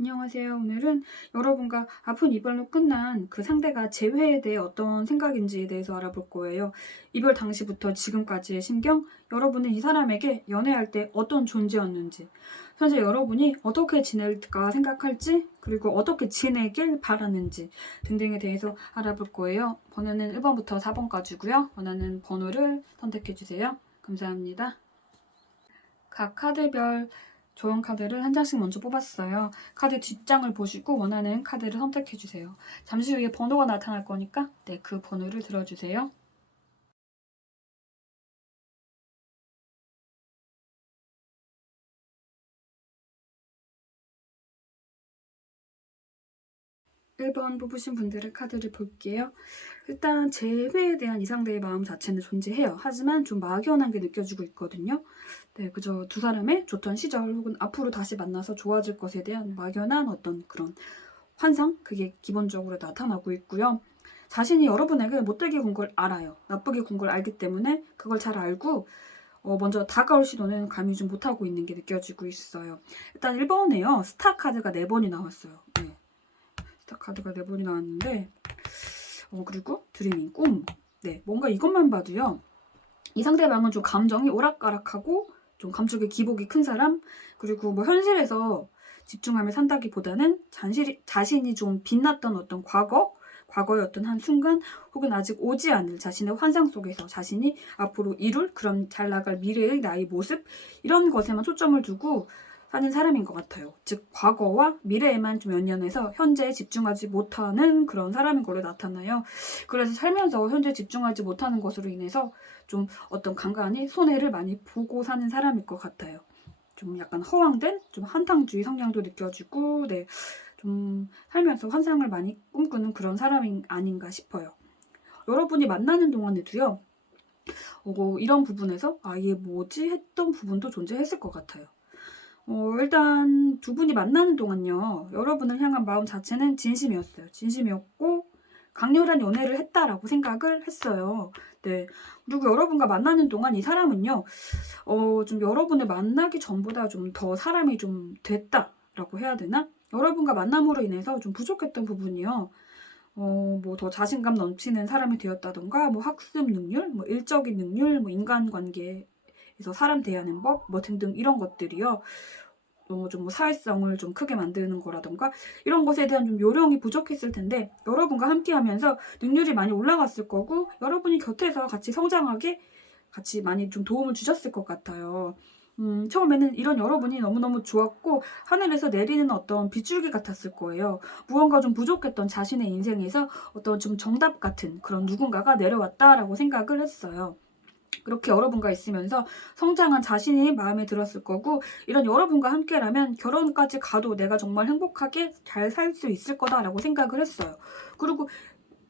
안녕하세요. 오늘은 여러분과 아픈 이별로 끝난 그 상대가 재회에 대해 어떤 생각인지에 대해서 알아볼 거예요. 이별 당시부터 지금까지의 심경, 여러분은 이 사람에게 연애할 때 어떤 존재였는지, 현재 여러분이 어떻게 지낼까 생각할지, 그리고 어떻게 지내길 바라는지 등등에 대해서 알아볼 거예요. 번호는 1번부터 4번까지고요. 원하는 번호를 선택해 주세요. 감사합니다. 각 카드별 좋은 카드를 한 장씩 먼저 뽑았어요. 카드 뒷장을 보시고 원하는 카드를 선택해주세요. 잠시 후에 번호가 나타날 거니까 그 번호를 들어주세요. 1번 뽑으신 분들의 카드를 볼게요. 일단 재회에 대한 이 상대의 마음 자체는 존재해요. 하지만 좀 막연한 게 느껴지고 있거든요. 그저 두 사람의 좋던 시절 혹은 앞으로 다시 만나서 좋아질 것에 대한 막연한 어떤 그런 환상? 그게 기본적으로 나타나고 있고요. 자신이 여러분에게 못되게 군 걸 알아요. 나쁘게 군 걸 알기 때문에 그걸 잘 알고 먼저 다가올 시도는 감히 좀 못하고 있는 게 느껴지고 있어요. 일단 1번에요. 스타 카드가 4번이 나왔어요. 스타 카드가 4번이 나왔는데 그리고 드리밍, 꿈. 뭔가 이것만 봐도요. 이 상대방은 좀 감정이 오락가락하고 좀 감정의 기복이 큰 사람, 그리고 뭐 현실에서 집중하며 산다기보다는 자신이 좀 빛났던 어떤 과거의 어떤 한 순간, 혹은 아직 오지 않을 자신의 환상 속에서 자신이 앞으로 이룰 그런 잘 나갈 미래의 나의 모습, 이런 것에만 초점을 두고 사는 사람인 것 같아요. 즉 과거와 미래에만 좀 연연해서 현재에 집중하지 못하는 그런 사람인 걸로 나타나요. 그래서 살면서 현재에 집중하지 못하는 것으로 인해서 좀 어떤 간간히 손해를 많이 보고 사는 사람일 것 같아요. 좀 약간 허황된 좀 한탕주의 성향도 느껴지고 좀 살면서 환상을 많이 꿈꾸는 그런 사람이 아닌가 싶어요. 여러분이 만나는 동안에도요. 이런 부분에서 얘 뭐지 했던 부분도 존재했을 것 같아요. 일단 두 분이 만나는 동안요. 여러분을 향한 마음 자체는 진심이었어요. 진심이었고 강렬한 연애를 했다라고 생각을 했어요. 그리고 여러분과 만나는 동안 이 사람은요. 좀 여러분을 만나기 전보다 좀 더 사람이 좀 됐다라고 해야 되나? 여러분과 만남으로 인해서 좀 부족했던 부분이요. 뭐 더 자신감 넘치는 사람이 되었다던가, 뭐 학습 능률, 뭐 일적인 능률, 뭐 인간관계에서 사람 대하는 법, 뭐 등등 이런 것들이요. 좀 뭐 사회성을 좀 크게 만드는 거라던가 이런 것에 대한 좀 요령이 부족했을 텐데 여러분과 함께하면서 능률이 많이 올라갔을 거고 여러분이 곁에서 같이 성장하게 같이 많이 좀 도움을 주셨을 것 같아요. 처음에는 이런 여러분이 너무너무 좋았고 하늘에서 내리는 어떤 빗줄기 같았을 거예요. 무언가 좀 부족했던 자신의 인생에서 어떤 좀 정답 같은 그런 누군가가 내려왔다라고 생각을 했어요. 그렇게 여러분과 있으면서 성장한 자신이 마음에 들었을 거고 이런 여러분과 함께라면 결혼까지 가도 내가 정말 행복하게 잘 살 수 있을 거다라고 생각을 했어요. 그리고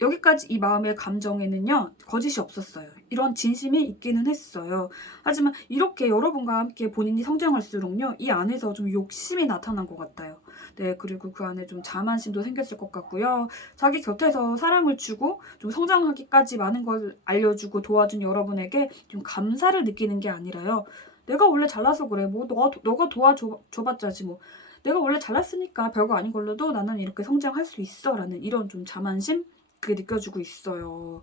여기까지 이 마음의 감정에는요. 거짓이 없었어요. 이런 진심이 있기는 했어요. 하지만 이렇게 여러분과 함께 본인이 성장할수록요. 이 안에서 좀 욕심이 나타난 것 같아요. 그리고 그 안에 좀 자만심도 생겼을 것 같고요. 자기 곁에서 사랑을 주고 좀 성장하기까지 많은 걸 알려주고 도와준 여러분에게 좀 감사를 느끼는 게 아니라요. 내가 원래 잘나서 그래. 뭐 너가 도와줘봤자지 뭐. 내가 원래 잘났으니까 별거 아닌 걸로도 나는 이렇게 성장할 수 있어 라는 이런 좀 자만심? 그게 느껴지고 있어요.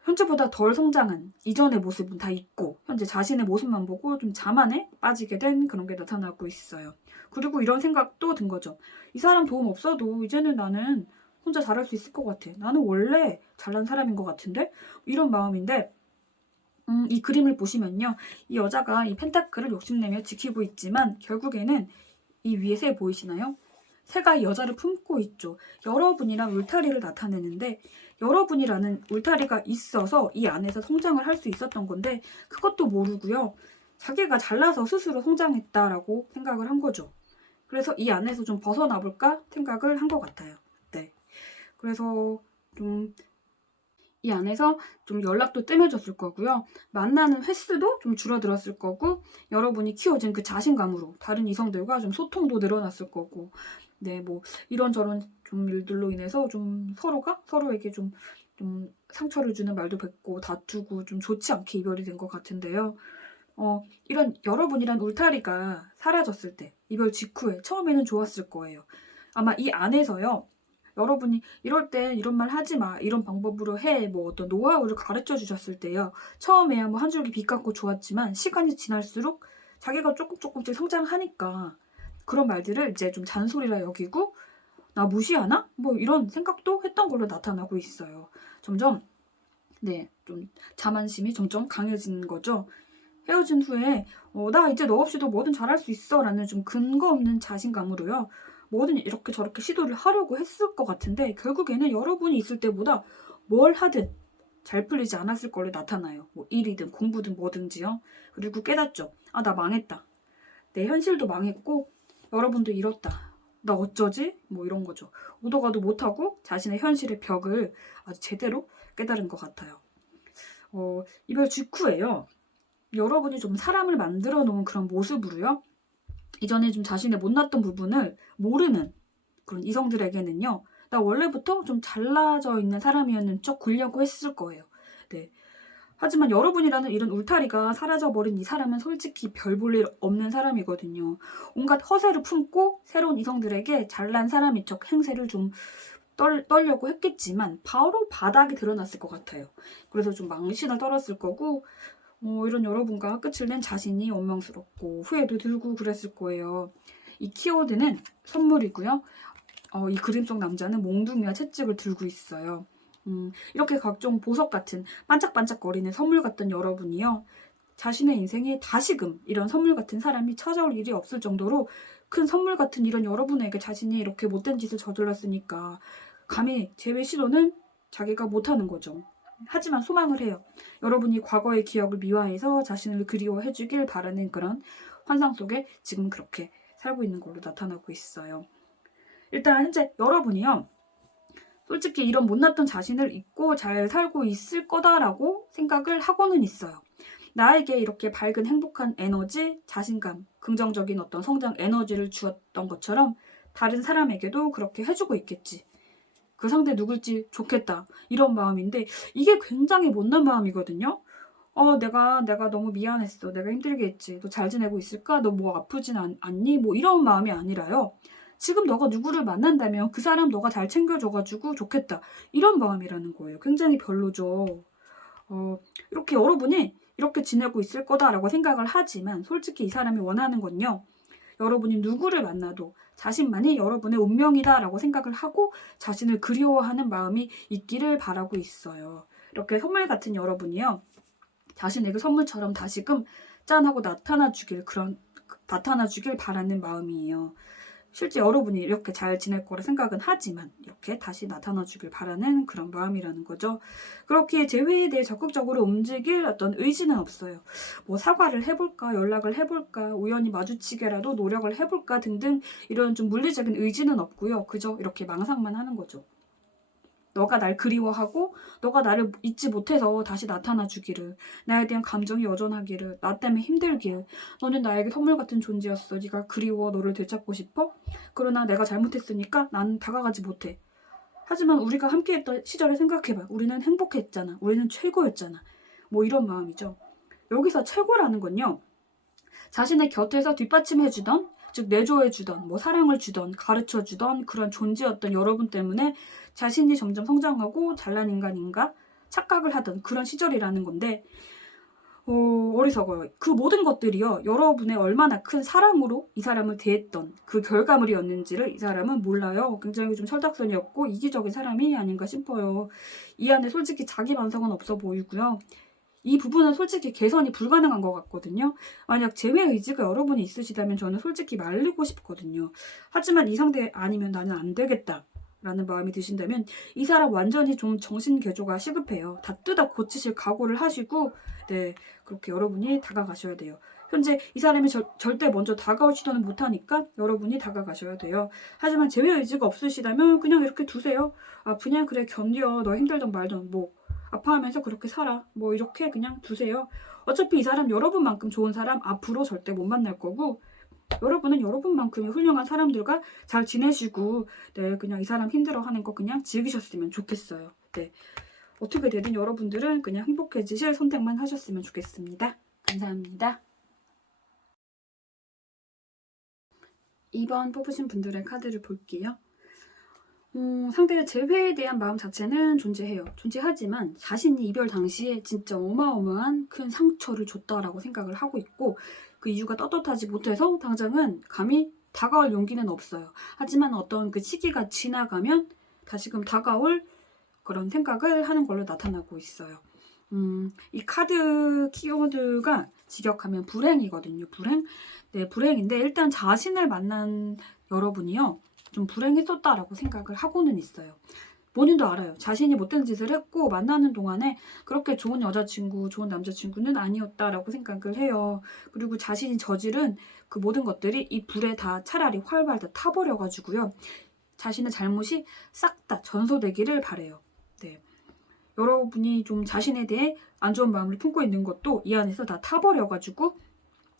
현재보다 덜 성장한 이전의 모습은 다 잊고 현재 자신의 모습만 보고 좀 자만에 빠지게 된 그런 게 나타나고 있어요. 그리고 이런 생각도 든 거죠. 이 사람 도움 없어도 이제는 나는 혼자 잘할 수 있을 것 같아. 나는 원래 잘난 사람인 것 같은데? 이런 마음인데 이 그림을 보시면요. 이 여자가 이 펜타클을 욕심내며 지키고 있지만 결국에는 이 위에 새 보이시나요? 새가 이 여자를 품고 있죠. 여러분이랑 울타리를 나타내는데 여러분이라는 울타리가 있어서 이 안에서 성장을 할 수 있었던 건데 그것도 모르고요. 자기가 잘나서 스스로 성장했다라고 생각을 한 거죠. 그래서 이 안에서 좀 벗어나 볼까 생각을 한 것 같아요. 그래서 좀 이 안에서 좀 연락도 뜸해졌을 거고요. 만나는 횟수도 좀 줄어들었을 거고 여러분이 키워진 그 자신감으로 다른 이성들과 좀 소통도 늘어났을 거고 뭐 이런저런 좀 일들로 인해서 좀 서로가 서로에게 좀 상처를 주는 말도 뱉고 다투고 좀 좋지 않게 이별이 된 것 같은데요. 이런 여러분이란 울타리가 사라졌을 때, 이별 직후에 처음에는 좋았을 거예요. 아마 이 안에서요, 여러분이 이럴 때 이런 말 하지 마, 이런 방법으로 해, 뭐 어떤 노하우를 가르쳐 주셨을 때요, 처음에야 뭐 한 줄기 빚 갚고 좋았지만 시간이 지날수록 자기가 조금씩 성장하니까 그런 말들을 이제 좀 잔소리라 여기고, 나 무시하나? 뭐 이런 생각도 했던 걸로 나타나고 있어요. 점점 좀 자만심이 점점 강해지는 거죠. 헤어진 후에 나 이제 너 없이도 뭐든 잘할 수 있어 라는 좀 근거 없는 자신감으로요, 뭐든 이렇게 저렇게 시도를 하려고 했을 것 같은데 결국에는 여러분이 있을 때보다 뭘 하든 잘 풀리지 않았을 걸로 나타나요. 뭐 일이든 공부든 뭐든지요. 그리고 깨닫죠. 아, 나 망했다. 내 현실도 망했고 여러분도 잃었다. 나 어쩌지? 뭐 이런 거죠. 오도 가도 못하고 자신의 현실의 벽을 아주 제대로 깨달은 것 같아요. 이별 직후에요, 여러분이 좀 사람을 만들어 놓은 그런 모습으로요, 이전에 좀 자신의 못났던 부분을 모르는 그런 이성들에게는요, 나 원래부터 좀 잘나져 있는 사람이었는 척 굴려고 했을 거예요. 네. 하지만 여러분이라는 이런 울타리가 사라져버린 이 사람은 솔직히 별 볼 일 없는 사람이거든요. 온갖 허세를 품고 새로운 이성들에게 잘난 사람인 척 행세를 좀 떨려고 했겠지만 바로 바닥이 드러났을 것 같아요. 그래서 좀 망신을 떨었을 거고, 이런 여러분과 끝을 낸 자신이 원망스럽고 후회도 들고 그랬을 거예요. 이 키워드는 선물이고요. 이 그림 속 남자는 몽둥이와 채찍을 들고 있어요. 이렇게 각종 보석 같은 반짝반짝거리는 선물 같던 여러분이요, 자신의 인생에 다시금 이런 선물 같은 사람이 찾아올 일이 없을 정도로 큰 선물 같은 이런 여러분에게 자신이 이렇게 못된 짓을 저질렀으니까 감히 재회 시도는 자기가 못하는 거죠. 하지만 소망을 해요. 여러분이 과거의 기억을 미화해서 자신을 그리워해 주길 바라는 그런 환상 속에 지금 그렇게 살고 있는 걸로 나타나고 있어요. 일단 현재 여러분이요, 솔직히 이런 못났던 자신을 잊고 잘 살고 있을 거다라고 생각을 하고는 있어요. 나에게 이렇게 밝은 행복한 에너지, 자신감, 긍정적인 어떤 성장 에너지를 주었던 것처럼 다른 사람에게도 그렇게 해주고 있겠지. 그 상대 누굴지 좋겠다. 이런 마음인데 이게 굉장히 못난 마음이거든요. 내가 너무 미안했어. 내가 힘들게 했지. 너 잘 지내고 있을까? 너 뭐 아프진 않니? 뭐 이런 마음이 아니라요, 지금 너가 누구를 만난다면 그 사람 너가 잘 챙겨줘가지고 좋겠다. 이런 마음이라는 거예요. 굉장히 별로죠. 이렇게 여러분이 이렇게 지내고 있을 거다라고 생각을 하지만 솔직히 이 사람이 원하는 건요, 여러분이 누구를 만나도 자신만이 여러분의 운명이다라고 생각을 하고 자신을 그리워하는 마음이 있기를 바라고 있어요. 이렇게 선물 같은 여러분이요, 자신에게 선물처럼 다시금 짠하고 나타나주길 바라는 마음이에요. 실제 여러분이 이렇게 잘 지낼 거라 생각은 하지만 이렇게 다시 나타나주길 바라는 그런 마음이라는 거죠. 그렇게 재회에 대해 적극적으로 움직일 어떤 의지는 없어요. 뭐 사과를 해볼까, 연락을 해볼까, 우연히 마주치게라도 노력을 해볼까 등등 이런 좀 물리적인 의지는 없고요. 그저 이렇게 망상만 하는 거죠. 너가 날 그리워하고 너가 나를 잊지 못해서 다시 나타나 주기를, 나에 대한 감정이 여전하기를, 나 때문에 힘들기를, 너는 나에게 선물 같은 존재였어. 네가 그리워. 너를 되찾고 싶어. 그러나 내가 잘못했으니까 나는 다가가지 못해. 하지만 우리가 함께했던 시절을 생각해봐. 우리는 행복했잖아. 우리는 최고였잖아. 뭐 이런 마음이죠. 여기서 최고라는 건요, 자신의 곁에서 뒷받침해주던, 즉 내조해주던, 뭐 사랑을 주던, 가르쳐주던 그런 존재였던 여러분 때문에 자신이 점점 성장하고 잘난 인간인가 착각을 하던 그런 시절이라는 건데, 어리석어요. 그 모든 것들이요, 여러분의 얼마나 큰 사랑으로 이 사람을 대했던 그 결과물이었는지를 이 사람은 몰라요. 굉장히 좀 철딱선이 없고 이기적인 사람이 아닌가 싶어요. 이 안에 솔직히 자기 반성은 없어 보이고요. 이 부분은 솔직히 개선이 불가능한 것 같거든요. 만약 재회 의지가 여러분이 있으시다면 저는 솔직히 말리고 싶거든요. 하지만 이 상대 아니면 나는 안 되겠다 라는 마음이 드신다면 이 사람 완전히 좀 정신 개조가 시급해요. 다 뜯어 고치실 각오를 하시고 그렇게 여러분이 다가가셔야 돼요. 현재 이 사람이 절대 먼저 다가올 시도는 못하니까 여러분이 다가가셔야 돼요. 하지만 재회 의지가 없으시다면 그냥 이렇게 두세요. 아프냐? 그래 견뎌. 너 힘들던 말던 뭐 아파하면서 그렇게 살아. 뭐 이렇게 그냥 두세요. 어차피 이 사람 여러분만큼 좋은 사람 앞으로 절대 못 만날 거고, 여러분은 여러분만큼의 훌륭한 사람들과 잘 지내시고 그냥 이 사람 힘들어하는 거 그냥 즐기셨으면 좋겠어요. 어떻게 되든 여러분들은 그냥 행복해지실 선택만 하셨으면 좋겠습니다. 감사합니다. 2번 뽑으신 분들의 카드를 볼게요. 상대의 재회에 대한 마음 자체는 존재해요. 존재하지만 자신이 이별 당시에 진짜 어마어마한 큰 상처를 줬다라고 생각을 하고 있고, 그 이유가 떳떳하지 못해서 당장은 감히 다가올 용기는 없어요. 하지만 어떤 그 시기가 지나가면 다시금 다가올 그런 생각을 하는 걸로 나타나고 있어요. 이 카드 키워드가 직역하면 불행이거든요. 불행? 네, 불행인데 일단 자신을 만난 여러분이요. 좀 불행했었다라고 생각을 하고는 있어요. 본인도 알아요. 자신이 못된 짓을 했고 만나는 동안에 그렇게 좋은 여자친구, 좋은 남자친구는 아니었다라고 생각을 해요. 그리고 자신이 저지른 그 모든 것들이 이 불에 다 차라리 활활 다 타버려가지고요. 자신의 잘못이 싹 다 전소되기를 바래요. 네. 여러분이 좀 자신에 대해 안 좋은 마음을 품고 있는 것도 이 안에서 다 타버려가지고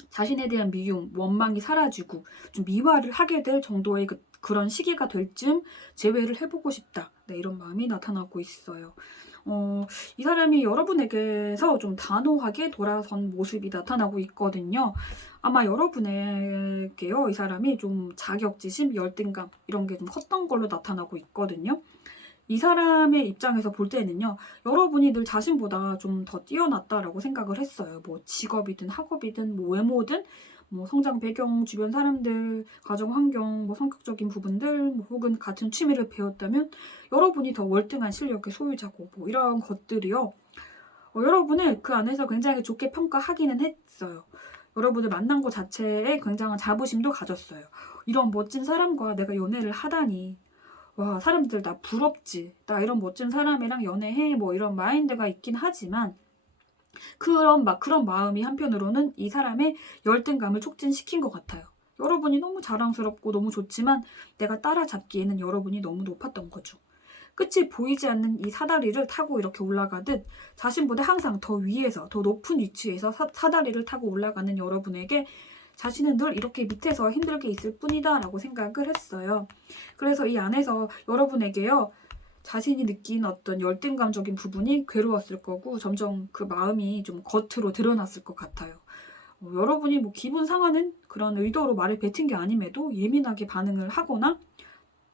자신에 대한 미움, 원망이 사라지고 좀 미화를 하게 될 정도의 그런 시기가 될 쯤 재회를 해보고 싶다. 네, 이런 마음이 나타나고 있어요. 이 사람이 여러분에게서 좀 단호하게 돌아선 모습이 나타나고 있거든요. 아마 여러분에게요, 이 사람이 좀 자격지심, 열등감 이런 게 좀 컸던 걸로 나타나고 있거든요. 이 사람의 입장에서 볼 때는요, 여러분이 늘 자신보다 좀 더 뛰어났다라고 생각을 했어요. 뭐 직업이든 학업이든 뭐 외모든 뭐 성장 배경, 주변 사람들, 가정 환경, 뭐 성격적인 부분들, 뭐 혹은 같은 취미를 배웠다면 여러분이 더 월등한 실력의 소유자고 뭐 이런 것들이요. 여러분을 그 안에서 굉장히 좋게 평가하기는 했어요. 여러분을 만난 것 자체에 굉장한 자부심도 가졌어요. 이런 멋진 사람과 내가 연애를 하다니. 와, 사람들 나 부럽지. 나 이런 멋진 사람이랑 연애해. 뭐 이런 마인드가 있긴 하지만 그런 마음이 한편으로는 이 사람의 열등감을 촉진시킨 것 같아요. 여러분이 너무 자랑스럽고 너무 좋지만 내가 따라잡기에는 여러분이 너무 높았던 거죠. 끝이 보이지 않는 이 사다리를 타고 이렇게 올라가듯 자신보다 항상 더 위에서 더 높은 위치에서 사다리를 타고 올라가는 여러분에게 자신은 늘 이렇게 밑에서 힘들게 있을 뿐이다 라고 생각을 했어요. 그래서 이 안에서 여러분에게요, 자신이 느낀 어떤 열등감적인 부분이 괴로웠을 거고 점점 그 마음이 좀 겉으로 드러났을 것 같아요. 여러분이 뭐 기분 상하는 그런 의도로 말을 뱉은 게 아님에도 예민하게 반응을 하거나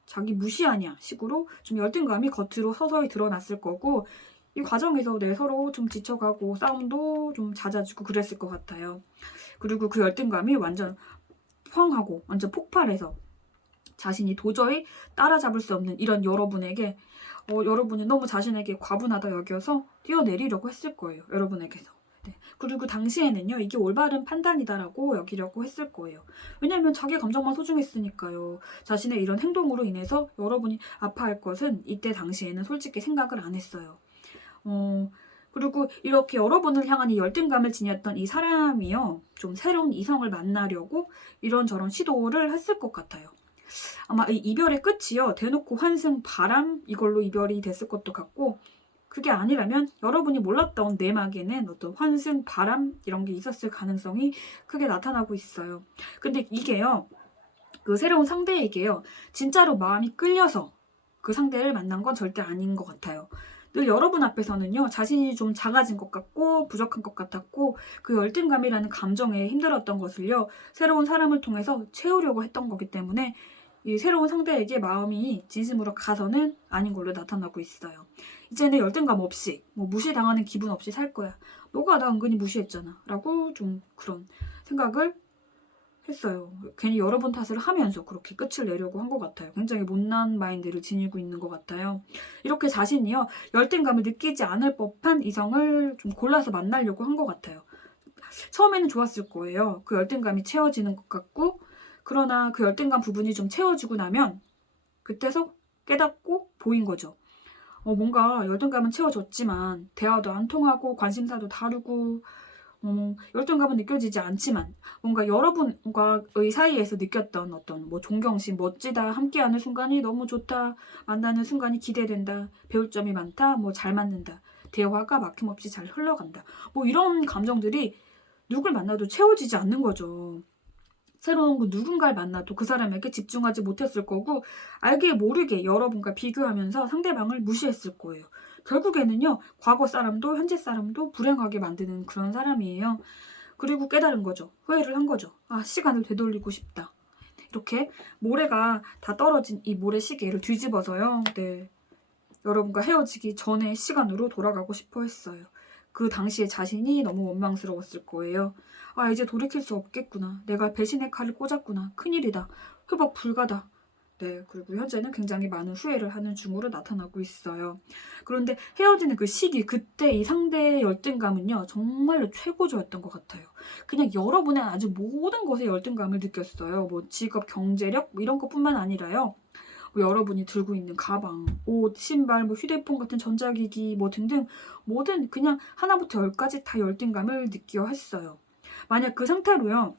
자기 무시하냐 식으로 좀 열등감이 겉으로 서서히 드러났을 거고, 이 과정에서 서로 좀 지쳐가고 싸움도 좀 잦아지고 그랬을 것 같아요. 그리고 그 열등감이 완전 펑하고 완전 폭발해서 자신이 도저히 따라잡을 수 없는 이런 여러분에게 여러분이 너무 자신에게 과분하다 여겨서 뛰어내리려고 했을 거예요. 여러분에게서. 네. 그리고 당시에는요, 이게 올바른 판단이다라고 여기려고 했을 거예요. 왜냐하면 자기 감정만 소중했으니까요. 자신의 이런 행동으로 인해서 여러분이 아파할 것은 이때 당시에는 솔직히 생각을 안 했어요. 그리고 이렇게 여러분을 향한 이 열등감을 지녔던 이 사람이요, 좀 새로운 이성을 만나려고 이런저런 시도를 했을 것 같아요. 아마 이 이별의 끝이요, 대놓고 환승, 바람 이걸로 이별이 됐을 것도 같고, 그게 아니라면 여러분이 몰랐던 내막에는 어떤 환승, 바람 이런 게 있었을 가능성이 크게 나타나고 있어요. 근데 이게요, 그 새로운 상대에게요, 진짜로 마음이 끌려서 그 상대를 만난 건 절대 아닌 것 같아요. 늘 여러분 앞에서는요, 자신이 좀 작아진 것 같고 부족한 것 같았고 그 열등감이라는 감정에 힘들었던 것을요, 새로운 사람을 통해서 채우려고 했던 거기 때문에 이 새로운 상대에게 마음이 진심으로 가서는 아닌 걸로 나타나고 있어요. 이제는 열등감 없이 뭐 무시당하는 기분 없이 살 거야. 너가 나 은근히 무시했잖아. 라고 좀 그런 생각을 했어요. 괜히 여러 번 탓을 하면서 그렇게 끝을 내려고 한 것 같아요. 굉장히 못난 마인드를 지니고 있는 것 같아요. 이렇게 자신이요, 열등감을 느끼지 않을 법한 이성을 좀 골라서 만나려고 한 것 같아요. 처음에는 좋았을 거예요. 그 열등감이 채워지는 것 같고, 그러나 그 열등감 부분이 좀 채워지고 나면 그때서 깨닫고 보인 거죠. 뭔가 열등감은 채워졌지만 대화도 안 통하고 관심사도 다르고 열등감은 느껴지지 않지만 뭔가 여러분과의 사이에서 느꼈던 어떤 뭐 존경심, 멋지다, 함께하는 순간이 너무 좋다, 만나는 순간이 기대된다, 배울 점이 많다, 뭐 잘 맞는다, 대화가 막힘없이 잘 흘러간다, 뭐 이런 감정들이 누굴 만나도 채워지지 않는 거죠. 새로운 그 누군가를 만나도 그 사람에게 집중하지 못했을 거고, 알게 모르게 여러분과 비교하면서 상대방을 무시했을 거예요. 결국에는요, 과거 사람도 현재 사람도 불행하게 만드는 그런 사람이에요. 그리고 깨달은 거죠. 후회를 한 거죠. 아, 시간을 되돌리고 싶다. 이렇게 모래가 다 떨어진 이 모래시계를 뒤집어서요. 네, 여러분과 헤어지기 전의 시간으로 돌아가고 싶어 했어요. 그 당시에 자신이 너무 원망스러웠을 거예요. 아, 이제 돌이킬 수 없겠구나. 내가 배신의 칼을 꽂았구나. 큰일이다. 회복 불가다. 네, 그리고 현재는 굉장히 많은 후회를 하는 중으로 나타나고 있어요. 그런데 헤어지는 그 시기, 그때 이 상대의 열등감은요, 정말로 최고조였던 것 같아요. 그냥 여러분의 아주 모든 것에 열등감을 느꼈어요. 뭐 직업, 경제력, 뭐 이런 것뿐만 아니라요. 뭐 여러분이 들고 있는 가방, 옷, 신발, 뭐 휴대폰 같은 전자기기 뭐 등등 뭐든 그냥 하나부터 열까지 다 열등감을 느껴 했어요. 만약 그 상태로요.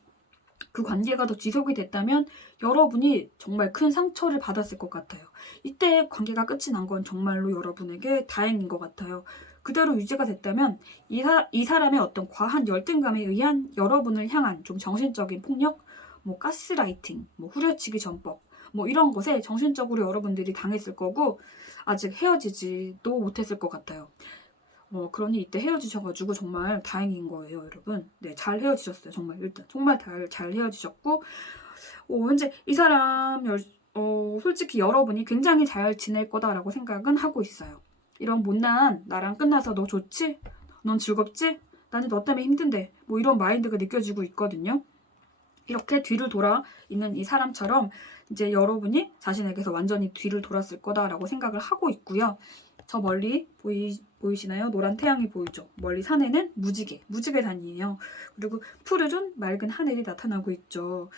그 관계가 더 지속이 됐다면 여러분이 정말 큰 상처를 받았을 것 같아요. 이때 관계가 끝이 난 건 정말로 여러분에게 다행인 것 같아요. 그대로 유지가 됐다면 이 사람의 어떤 과한 열등감에 의한 여러분을 향한 좀 정신적인 폭력, 뭐 가스라이팅, 뭐 후려치기 전법, 뭐 이런 것에 정신적으로 여러분들이 당했을 거고 아직 헤어지지도 못했을 것 같아요. 그러니 이때 헤어지셔가지고 정말 다행인 거예요, 여러분. 네, 잘 헤어지셨어요, 정말. 일단 정말 잘 헤어지셨고 현재 이 사람 솔직히 여러분이 굉장히 잘 지낼 거다라고 생각은 하고 있어요. 이런 못난 나랑 끝나서 너 좋지? 넌 즐겁지? 나는 너 때문에 힘든데 뭐 이런 마인드가 느껴지고 있거든요. 이렇게 뒤를 돌아 있는 이 사람처럼 이제 여러분이 자신에게서 완전히 뒤를 돌았을 거다라고 생각을 하고 있고요. 저 멀리 보이시나요? 노란 태양이 보이죠? 멀리 산에는 무지개단이에요. 그리고 푸르른 맑은 하늘이 나타나고 있죠.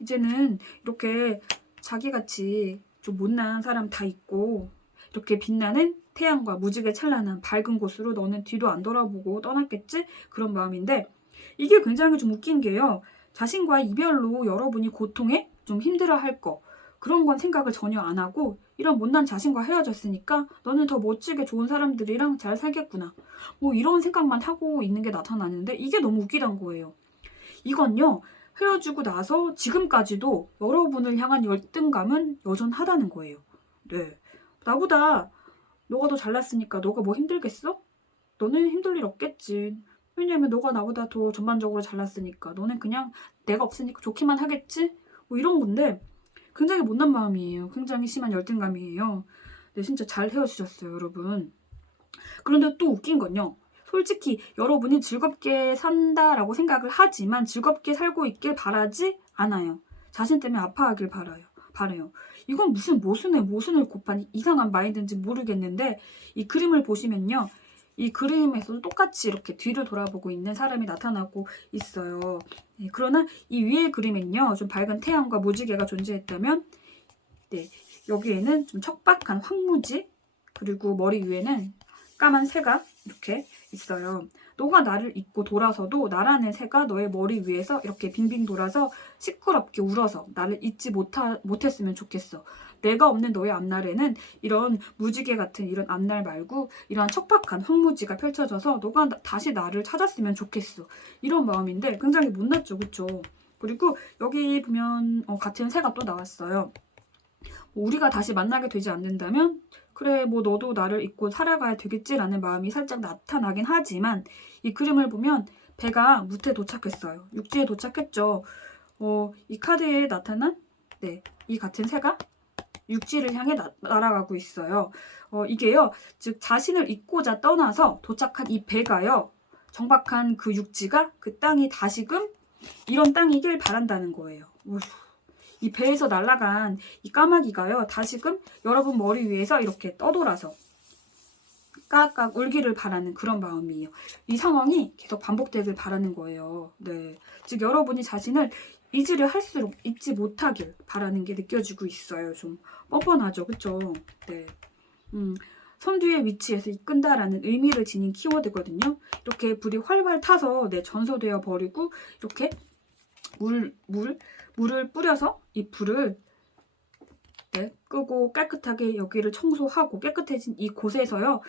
이제는 이렇게 자기같이 좀 못난 사람 다 있고 이렇게 빛나는 태양과 무지개 찬란한 밝은 곳으로 너는 뒤도 안 돌아보고 떠났겠지? 그런 마음인데 이게 굉장히 좀 웃긴 게요. 자신과의 이별로 여러분이 고통에 좀 힘들어할 거 그런 건 생각을 전혀 안 하고 이런 못난 자신과 헤어졌으니까 너는 더 멋지게 좋은 사람들이랑 잘 살겠구나. 뭐 이런 생각만 하고 있는 게 나타나는데 이게 너무 웃기단 거예요. 이건요. 헤어지고 나서 지금까지도 여러분을 향한 열등감은 여전하다는 거예요. 네. 나보다 너가 더 잘났으니까 너가 뭐 힘들겠어? 너는 힘들 일 없겠지. 왜냐면 너가 나보다 더 전반적으로 잘났으니까. 너는 그냥 내가 없으니까 좋기만 하겠지? 뭐 이런 건데 굉장히 못난 마음이에요. 굉장히 심한 열등감이에요. 네, 진짜 잘 헤어지셨어요, 여러분. 그런데 또 웃긴 건요. 솔직히 여러분이 즐겁게 산다라고 생각을 하지만 즐겁게 살고 있길 바라지 않아요. 자신 때문에 아파하길 바라요. 이건 무슨 모순을 곱한 이상한 마인드인지 모르겠는데 이 그림을 보시면요. 이 그림에서도 똑같이 이렇게 뒤를 돌아보고 있는 사람이 나타나고 있어요. 네, 그러나 이 위의 그림엔요. 좀 밝은 태양과 무지개가 존재했다면 네, 여기에는 좀 척박한 황무지 그리고 머리 위에는 까만 새가 이렇게 있어요. 너가 나를 잊고 돌아서도 나라는 새가 너의 머리 위에서 이렇게 빙빙 돌아서 시끄럽게 울어서 나를 잊지 못했으면 좋겠어. 내가 없는 너의 앞날에는 이런 무지개 같은 이런 앞날 말고 이런 척박한 황무지가 펼쳐져서 너가 다시 나를 찾았으면 좋겠어. 이런 마음인데 굉장히 못났죠, 그쵸? 그리고 여기 보면 같은 새가 또 나왔어요. 우리가 다시 만나게 되지 않는다면 그래 뭐 너도 나를 잊고 살아가야 되겠지라는 마음이 살짝 나타나긴 하지만 이 그림을 보면 배가 무트에 도착했어요. 육지에 도착했죠. 이 카드에 나타난 이 같은 새가 육지를 향해 날아가고 있어요. 이게요. 즉 자신을 잊고자 떠나서 도착한 이 배가요. 정박한 그 육지가 그 땅이 다시금 이런 땅이길 바란다는 거예요. 어휴. 이 배에서 날아간 이 까마귀가요. 다시금 여러분 머리 위에서 이렇게 떠돌아서 까깍 울기를 바라는 그런 마음이에요. 이 상황이 계속 반복되길 바라는 거예요. 네, 즉 여러분이 자신을 잊으려 할수록 잊지 못하길 바라는 게 느껴지고 있어요. 좀 뻔뻔하죠, 그쵸? 네, 선 뒤에 위치해서 이끈다라는 의미를 지닌 키워드거든요. 이렇게 불이 활활 타서 전소되어 버리고 이렇게 물을 뿌려서 이 불을 끄고 깨끗하게 여기를 청소하고 깨끗해진 이 곳에서요.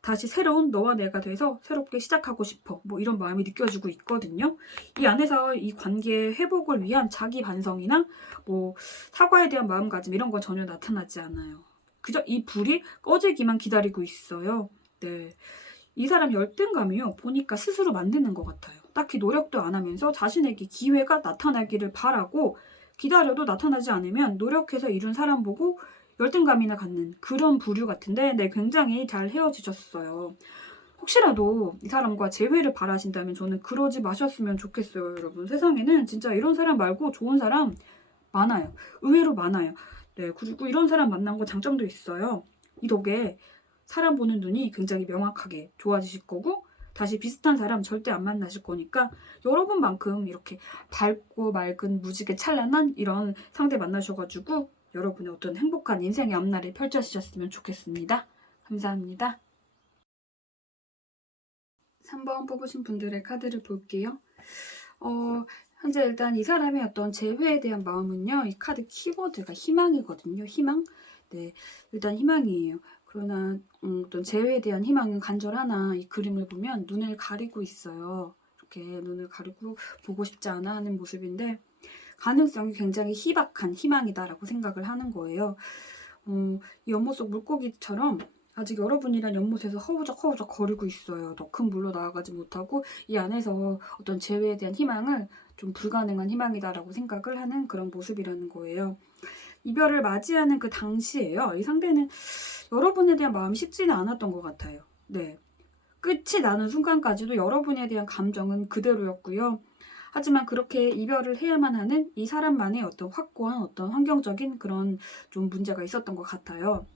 다시 새로운 너와 내가 돼서 새롭게 시작하고 싶어. 뭐 이런 마음이 느껴지고 있거든요. 이 안에서 이 관계 회복을 위한 자기 반성이나 뭐 사과에 대한 마음가짐 이런 건 전혀 나타나지 않아요. 그저 이 불이 꺼지기만 기다리고 있어요. 네, 이 사람 열등감이요. 보니까 스스로 만드는 것 같아요. 딱히 노력도 안 하면서 자신에게 기회가 나타나기를 바라고 기다려도 나타나지 않으면 노력해서 이룬 사람 보고 열등감이나 갖는 그런 부류 같은데 네, 굉장히 잘 헤어지셨어요. 혹시라도 이 사람과 재회를 바라신다면 저는 그러지 마셨으면 좋겠어요, 여러분. 세상에는 진짜 이런 사람 말고 좋은 사람 많아요. 의외로 많아요. 네, 그리고 이런 사람 만난 거 장점도 있어요. 이 덕에 사람 보는 눈이 굉장히 명확하게 좋아지실 거고 다시 비슷한 사람 절대 안 만나실 거니까 여러분만큼 이렇게 밝고 맑은 무지개 찬란한 이런 상대 만나셔가지고 여러분의 어떤 행복한 인생의 앞날을 펼쳐지셨으면 좋겠습니다. 감사합니다. 3번 뽑으신 분들의 카드를 볼게요. 현재 일단 이 사람의 어떤 재회에 대한 마음은요. 이 카드 키워드가 희망이거든요. 희망. 네, 일단 희망이에요. 그러나 어떤 재회에 대한 희망은 간절하나 이 그림을 보면 눈을 가리고 있어요. 이렇게 눈을 가리고 보고 싶지 않아 하는 모습인데 가능성이 굉장히 희박한 희망이다라고 생각을 하는 거예요. 이 연못 속 물고기처럼 아직 여러분이란 연못에서 허우적 거리고 있어요. 더 큰 물로 나아가지 못하고 이 안에서 어떤 재회에 대한 희망을 좀 불가능한 희망이다라고 생각을 하는 그런 모습이라는 거예요. 이별을 맞이하는 그 당시에요. 이 상대는 여러분에 대한 마음이 쉽지는 않았던 것 같아요. 네. 끝이 나는 순간까지도 여러분에 대한 감정은 그대로였고요. 하지만 그렇게 이별을 해야만 하는 이 사람만의 어떤 확고한 어떤 환경적인 그런 좀 문제가 있었던 것 같아요.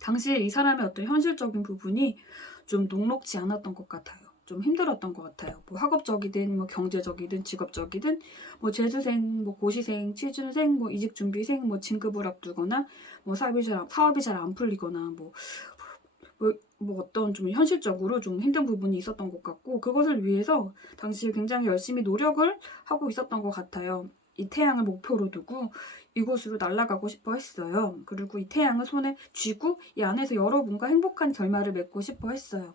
당시에 이 사람의 어떤 현실적인 부분이 좀 녹록지 않았던 것 같아요. 좀 힘들었던 것 같아요. 뭐 학업적이든 뭐 경제적이든 직업적이든 뭐 재수생, 뭐 고시생, 취준생, 뭐 이직준비생, 뭐 진급을 앞두거나 뭐 사업이 잘 안 풀리거나 뭐 어떤 좀 현실적으로 좀 힘든 부분이 있었던 것 같고 그것을 위해서 당시에 굉장히 열심히 노력을 하고 있었던 것 같아요. 이 태양을 목표로 두고 이곳으로 날아가고 싶어 했어요. 그리고 이 태양을 손에 쥐고 이 안에서 여러분과 행복한 결말을 맺고 싶어 했어요.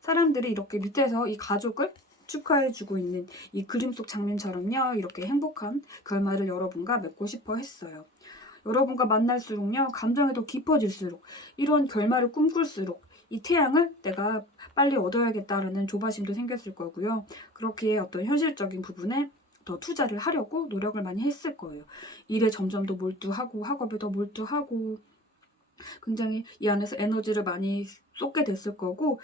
사람들이 이렇게 밑에서 이 가족을 축하해주고 있는 이 그림 속 장면처럼요. 이렇게 행복한 결말을 여러분과 맺고 싶어 했어요. 여러분과 만날수록요. 감정이 더 깊어질수록 이런 결말을 꿈꿀수록 이 태양을 내가 빨리 얻어야겠다라는 조바심도 생겼을 거고요. 그렇게 어떤 현실적인 부분에 더 투자를 하려고 노력을 많이 했을 거예요. 일에 점점 더 몰두하고 학업에 더 몰두하고 굉장히 이 안에서 에너지를 많이 쏟게 됐을 거고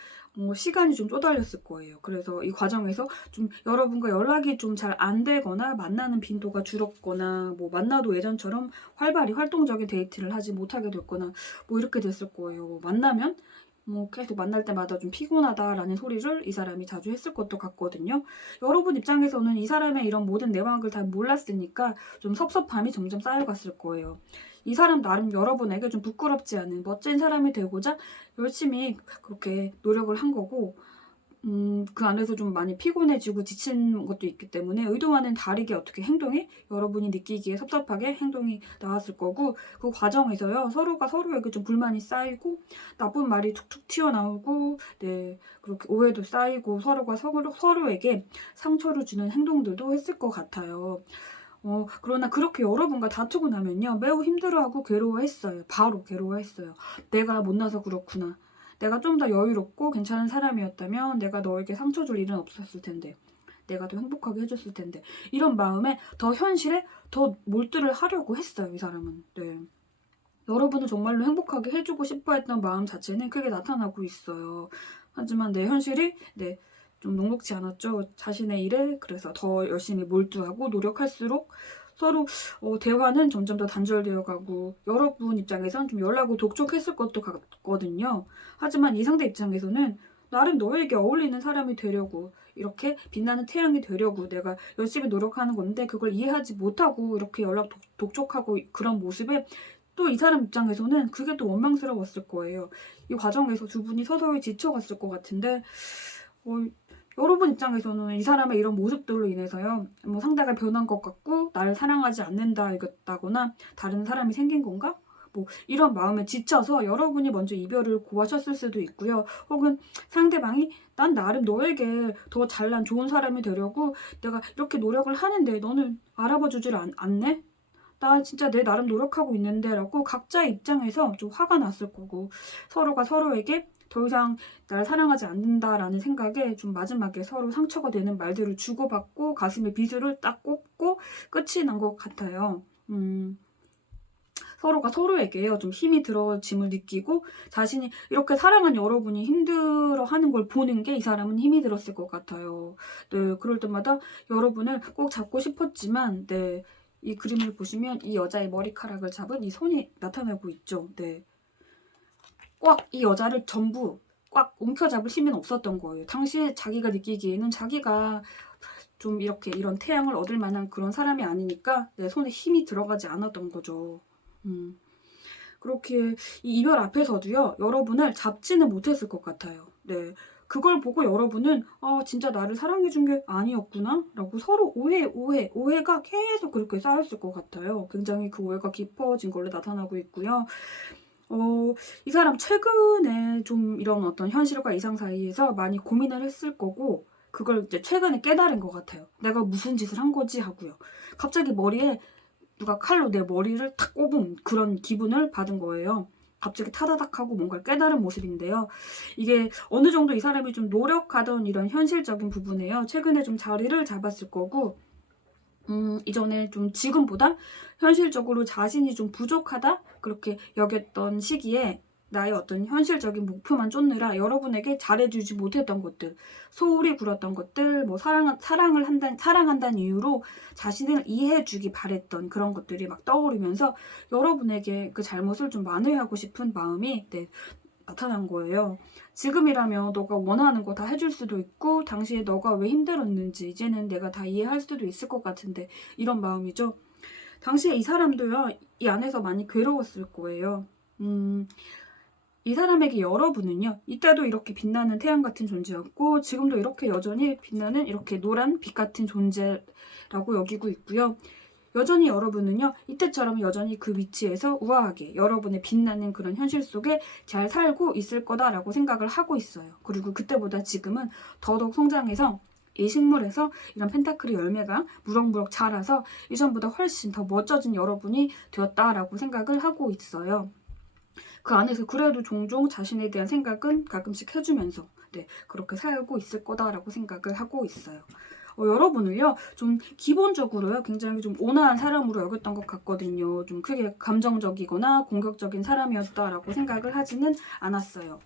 시간이 좀 쪼달렸을 거예요. 그래서 이 과정에서 좀 여러분과 연락이 좀 잘 안 되거나 만나는 빈도가 줄었거나 뭐 만나도 예전처럼 활발히 활동적인 데이트를 하지 못하게 됐거나 뭐 이렇게 됐을 거예요. 뭐 만나면 뭐 계속 만날 때마다 좀 피곤하다라는 소리를 이 사람이 자주 했을 것도 같거든요. 여러분 입장에서는 이 사람의 이런 모든 내막을 다 몰랐으니까 좀 섭섭함이 점점 쌓여갔을 거예요. 이 사람 나름 여러분에게 좀 부끄럽지 않은 멋진 사람이 되고자 열심히 그렇게 노력을 한 거고 그 안에서 좀 많이 피곤해지고 지친 것도 있기 때문에 의도와는 다르게 어떻게 행동이 여러분이 느끼기에 섭섭하게 행동이 나왔을 거고 그 과정에서요 서로가 서로에게 좀 불만이 쌓이고 나쁜 말이 툭툭 튀어나오고 네 그렇게 오해도 쌓이고 서로가 서로에게 상처를 주는 행동들도 했을 것 같아요. 그러나 그렇게 여러분과 다투고 나면요 매우 힘들어하고 괴로워했어요. 바로 괴로워했어요. 내가 못나서 그렇구나. 내가 좀 더 여유롭고 괜찮은 사람이었다면 내가 너에게 상처 줄 일은 없었을 텐데 내가 더 행복하게 해줬을 텐데 이런 마음에 더 현실에 더 몰두를 하려고 했어요. 이 사람은. 네. 여러분을 정말로 행복하게 해주고 싶어 했던 마음 자체는 크게 나타나고 있어요. 하지만 내 현실이 좀 녹록지 않았죠. 자신의 일에 그래서 더 열심히 몰두하고 노력할수록 서로 대화는 점점 더 단절되어 가고 여러분 입장에선 좀 연락을 독촉했을 것도 같거든요. 하지만 이 상대 입장에서는 나름 너에게 어울리는 사람이 되려고 이렇게 빛나는 태양이 되려고 내가 열심히 노력하는 건데 그걸 이해하지 못하고 이렇게 연락 독촉하고 그런 모습에 또 이 사람 입장에서는 그게 또 원망스러웠을 거예요. 이 과정에서 두 분이 서서히 지쳐갔을 것 같은데 여러분 입장에서는 이 사람의 이런 모습들로 인해서요. 뭐 상대가 변한 것 같고 나를 사랑하지 않는다거나 다른 사람이 생긴 건가? 뭐 이런 마음에 지쳐서 여러분이 먼저 이별을 고하셨을 수도 있고요. 혹은 상대방이 난 나름 너에게 더 잘난 좋은 사람이 되려고 내가 이렇게 노력을 하는데 너는 알아봐 주질 않네? 나 진짜 내 나름 노력하고 있는데 라고 각자의 입장에서 좀 화가 났을 거고 서로가 서로에게 더 이상 날 사랑하지 않는다라는 생각에 좀 마지막에 서로 상처가 되는 말들을 주고받고 가슴에 비수를 딱 꽂고 끝이 난 것 같아요. 서로가 서로에게요 좀 힘이 들어짐을 느끼고 자신이 이렇게 사랑한 여러분이 힘들어하는 걸 보는 게 이 사람은 힘이 들었을 것 같아요. 네, 그럴 때마다 여러분을 꼭 잡고 싶었지만 네, 이 그림을 보시면 이 여자의 머리카락을 잡은 이 손이 나타나고 있죠. 네, 꽉 이 여자를 전부 꽉 움켜잡을 힘은 없었던 거예요. 당시에 자기가 느끼기에는 자기가 좀 이렇게 이런 태양을 얻을 만한 그런 사람이 아니니까 내 손에 힘이 들어가지 않았던 거죠. 그렇게 이 이별 앞에서도요 여러분을 잡지는 못했을 것 같아요. 네, 그걸 보고 여러분은 진짜 나를 사랑해준 게 아니었구나 라고 서로 오해가 계속 그렇게 쌓였을 것 같아요. 굉장히 그 오해가 깊어진 걸로 나타나고 있고요. 이 사람 최근에 좀 이런 어떤 현실과 이상 사이에서 많이 고민을 했을 거고 그걸 이제 최근에 깨달은 것 같아요. 내가 무슨 짓을 한 거지 하고요. 갑자기 머리에 누가 칼로 내 머리를 탁 꼽은 그런 기분을 받은 거예요. 갑자기 타다닥 하고 뭔가를 깨달은 모습인데요. 이게 어느 정도 이 사람이 좀 노력하던 이런 현실적인 부분에요. 최근에 좀 자리를 잡았을 거고 이전에 좀 지금보다 현실적으로 자신이 좀 부족하다 그렇게 여겼던 시기에 나의 어떤 현실적인 목표만 쫓느라 여러분에게 잘해주지 못했던 것들, 소홀히 굴었던 것들, 뭐 사랑한다는 이유로 자신을 이해해주기 바랬던 그런 것들이 막 떠오르면서 여러분에게 그 잘못을 좀 만회하고 싶은 마음이 나타난 거예요. 지금이라면 너가 원하는 거 다 해줄 수도 있고 당시에 너가 왜 힘들었는지 이제는 내가 다 이해할 수도 있을 것 같은데 이런 마음이죠. 당시에 이 사람도요 이 안에서 많이 괴로웠을 거예요. 이 사람에게 여러분은요 이때도 이렇게 빛나는 태양 같은 존재였고 지금도 이렇게 여전히 빛나는 이렇게 노란 빛 같은 존재라고 여기고 있고요. 여전히 여러분은요 이때처럼 여전히 그 위치에서 우아하게 여러분의 빛나는 그런 현실 속에 잘 살고 있을 거다라고 생각을 하고 있어요. 그리고 그때보다 지금은 더더욱 성장해서 이 식물에서 이런 펜타클의 열매가 무럭무럭 자라서 이전보다 훨씬 더 멋져진 여러분이 되었다라고 생각을 하고 있어요. 그 안에서 그래도 종종 자신에 대한 생각은 가끔씩 해주면서 네, 그렇게 살고 있을 거다라고 생각을 하고 있어요. 여러분을요 좀 기본적으로요 굉장히 좀 온화한 사람으로 여겼던 것 같거든요. 좀 크게 감정적이거나 공격적인 사람이었다라고 생각을 하지는 않았어요.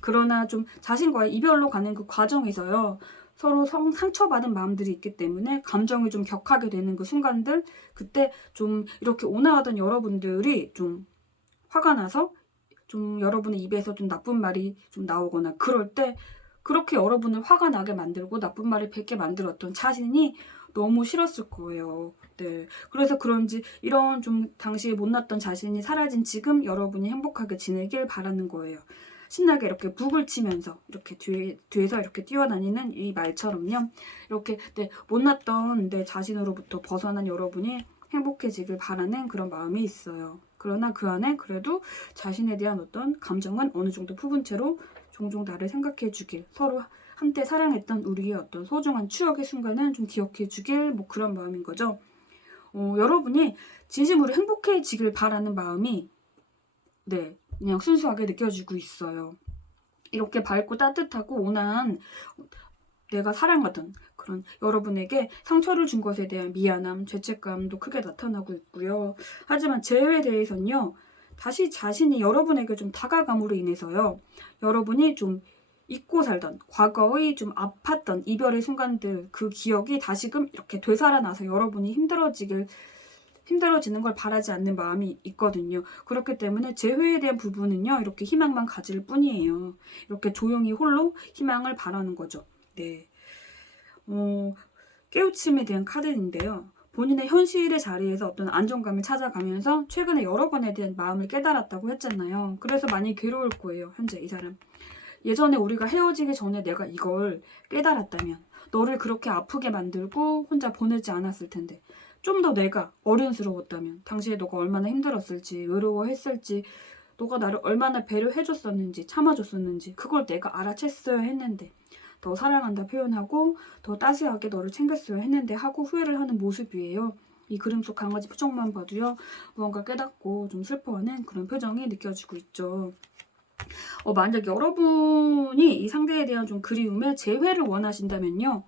그러나 좀 자신과의 이별로 가는 그 과정에서요 서로 상처받은 마음들이 있기 때문에 감정이 좀 격하게 되는 그 순간들 그때 좀 이렇게 온화하던 여러분들이 좀 화가 나서 좀 여러분의 입에서 좀 나쁜 말이 좀 나오거나 그럴 때 그렇게 여러분을 화가 나게 만들고 나쁜 말을 뱉게 만들었던 자신이 너무 싫었을 거예요. 네. 그래서 그런지 이런 좀 당시에 못났던 자신이 사라진 지금 여러분이 행복하게 지내길 바라는 거예요. 신나게 이렇게 북을 치면서 이렇게 뒤에서 이렇게 뛰어다니는 이 말처럼요. 이렇게 못났던 내 자신으로부터 벗어난 여러분이 행복해지길 바라는 그런 마음이 있어요. 그러나 그 안에 그래도 자신에 대한 어떤 감정은 어느 정도 품은 채로 종종 나를 생각해 주길, 서로 한때 사랑했던 우리의 어떤 소중한 추억의 순간은 좀 기억해 주길, 뭐 그런 마음인 거죠. 여러분이 진심으로 행복해지길 바라는 마음이 그냥 순수하게 느껴지고 있어요. 이렇게 밝고 따뜻하고 온화한 내가 사랑하던 그런 여러분에게 상처를 준 것에 대한 미안함, 죄책감도 크게 나타나고 있고요. 하지만 재회에 대해서는요. 다시 자신이 여러분에게 좀 다가감으로 인해서요. 여러분이 좀 잊고 살던 과거의 좀 아팠던 이별의 순간들 그 기억이 다시금 이렇게 되살아나서 여러분이 힘들어지는 걸 바라지 않는 마음이 있거든요. 그렇기 때문에 재회에 대한 부분은요. 이렇게 희망만 가질 뿐이에요. 이렇게 조용히 홀로 희망을 바라는 거죠. 네. 깨우침에 대한 카드인데요. 본인의 현실의 자리에서 어떤 안정감을 찾아가면서 최근에 여러 번에 대한 마음을 깨달았다고 했잖아요. 그래서 많이 괴로울 거예요. 현재 이 사람. 예전에 우리가 헤어지기 전에 내가 이걸 깨달았다면 너를 그렇게 아프게 만들고 혼자 보내지 않았을 텐데 좀 더 내가 어른스러웠다면 당시에 너가 얼마나 힘들었을지 외로워했을지 너가 나를 얼마나 배려해줬었는지 참아줬었는지 그걸 내가 알아챘어야 했는데 더 사랑한다 표현하고 더 따스하게 너를 챙겼어야 했는데 하고 후회를 하는 모습이에요. 이 그림 속 강아지 표정만 봐도요. 무언가 깨닫고 좀 슬퍼하는 그런 표정이 느껴지고 있죠. 만약 여러분이 이 상대에 대한 좀 그리움에 재회를 원하신다면요.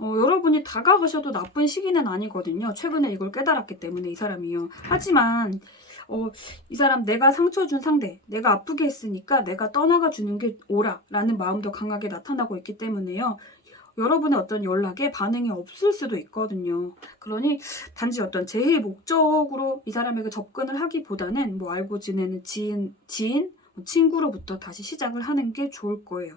여러분이 다가가셔도 나쁜 시기는 아니거든요. 최근에 이걸 깨달았기 때문에 이 사람이요. 하지만 이 사람 내가 상처 준 상대, 내가 아프게 했으니까 내가 떠나가 주는 게 옳아 라는 마음도 강하게 나타나고 있기 때문에요. 여러분의 어떤 연락에 반응이 없을 수도 있거든요. 그러니 단지 어떤 재해 목적으로 이 사람에게 접근을 하기보다는 뭐 알고 지내는 지인, 친구로부터 다시 시작을 하는 게 좋을 거예요.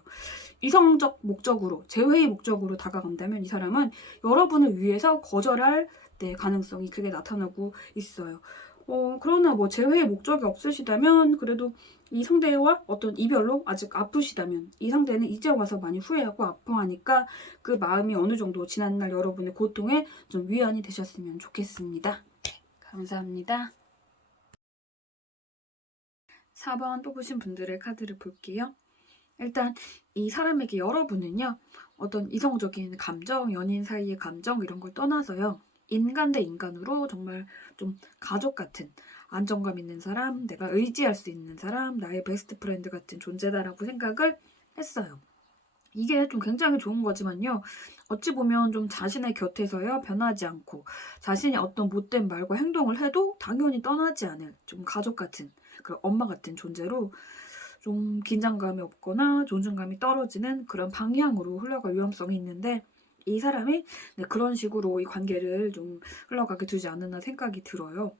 이성적 목적으로, 재회의 목적으로 다가간다면 이 사람은 여러분을 위해서 거절할 가능성이 크게 나타나고 있어요. 그러나 뭐 재회의 목적이 없으시다면 그래도 이 상대와 어떤 이별로 아직 아프시다면 이 상대는 이제 와서 많이 후회하고 아파하니까 그 마음이 어느 정도 지난날 여러분의 고통에 좀 위안이 되셨으면 좋겠습니다. 감사합니다. 4번 뽑으신 분들의 카드를 볼게요. 일단 이 사람에게 여러분은요. 어떤 이성적인 감정, 연인 사이의 감정 이런 걸 떠나서요. 인간 대 인간으로 정말 좀 가족 같은 안정감 있는 사람, 내가 의지할 수 있는 사람, 나의 베스트 프렌드 같은 존재다라고 생각을 했어요. 이게 좀 굉장히 좋은 거지만요. 어찌 보면 좀 자신의 곁에서요. 변하지 않고 자신이 어떤 못된 말과 행동을 해도 당연히 떠나지 않을 좀 가족 같은 그 엄마 같은 존재로 좀 긴장감이 없거나 존중감이 떨어지는 그런 방향으로 흘러갈 위험성이 있는데 이 사람이 그런 식으로 이 관계를 좀 흘러가게 두지 않았나 생각이 들어요.